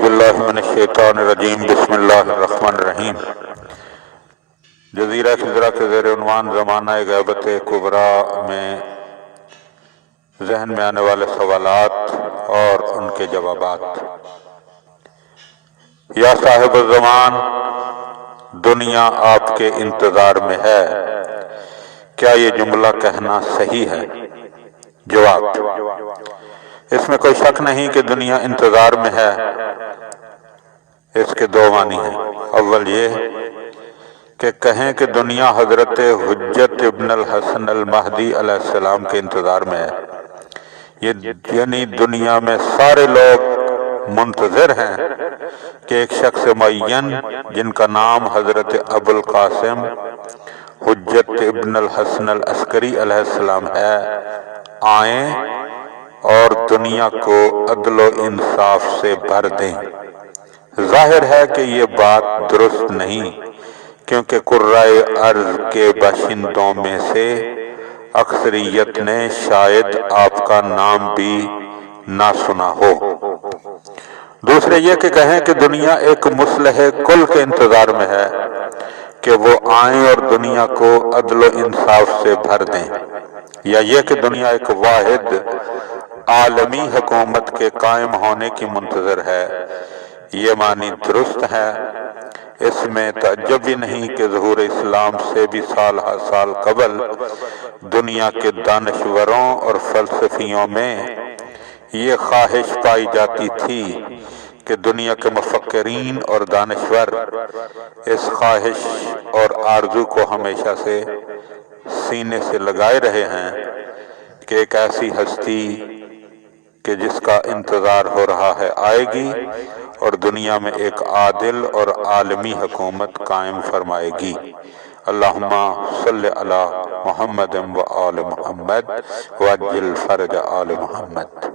باللہ من الشیطان الرجیم بسم اللہ الرحمن الرحیم۔ جزیرہ خضرہ کے زیر عنوان زمانہ غیبت کبریٰ میں ذہن میں آنے والے سوالات اور ان کے جوابات۔ یا صاحب الزمان، دنیا آپ کے انتظار میں ہے، کیا یہ جملہ کہنا صحیح ہے؟ جواب: اس میں کوئی شک نہیں کہ دنیا انتظار میں ہے۔ اس کے دو معنی ہیں۔ اول یہ کہ کہیں کہ دنیا حضرت حجت ابن الحسن المہدی علیہ السلام کے انتظار میں ہے، یعنی دنیا میں سارے لوگ منتظر ہیں کہ ایک شخص معین جن کا نام حضرت ابو القاسم حجت ابن الحسن العسکری علیہ السلام ہے، آئیں اور دنیا کو عدل و انصاف سے بھر دیں۔ ظاہر ہے کہ یہ بات درست نہیں، کیونکہ قرائے ارض کے باشندوں میں سے اکثریت نے شاید آپ کا نام بھی نہ سنا ہو۔ دوسرے یہ کہ کہیں کہ دنیا ایک مصلح کل کے انتظار میں ہے کہ وہ آئیں اور دنیا کو عدل و انصاف سے بھر دیں، یا یہ کہ دنیا ایک واحد عالمی حکومت کے قائم ہونے کی منتظر ہے، یہ معنی درست ہے۔ اس میں تعجب بھی نہیں کہ ظہور اسلام سے بھی سال ہر سال قبل دنیا کے دانشوروں اور فلسفیوں میں یہ خواہش پائی جاتی تھی کہ دنیا کے مفکرین اور دانشور اس خواہش اور آرزو کو ہمیشہ سے سینے سے لگائے رہے ہیں کہ ایک ایسی ہستی کہ جس کا انتظار ہو رہا ہے آئے گی اور دنیا میں ایک عادل اور عالمی حکومت قائم فرمائے گی۔ اللہم صلی علی محمد و آل محمد وعجل فرج آل محمد۔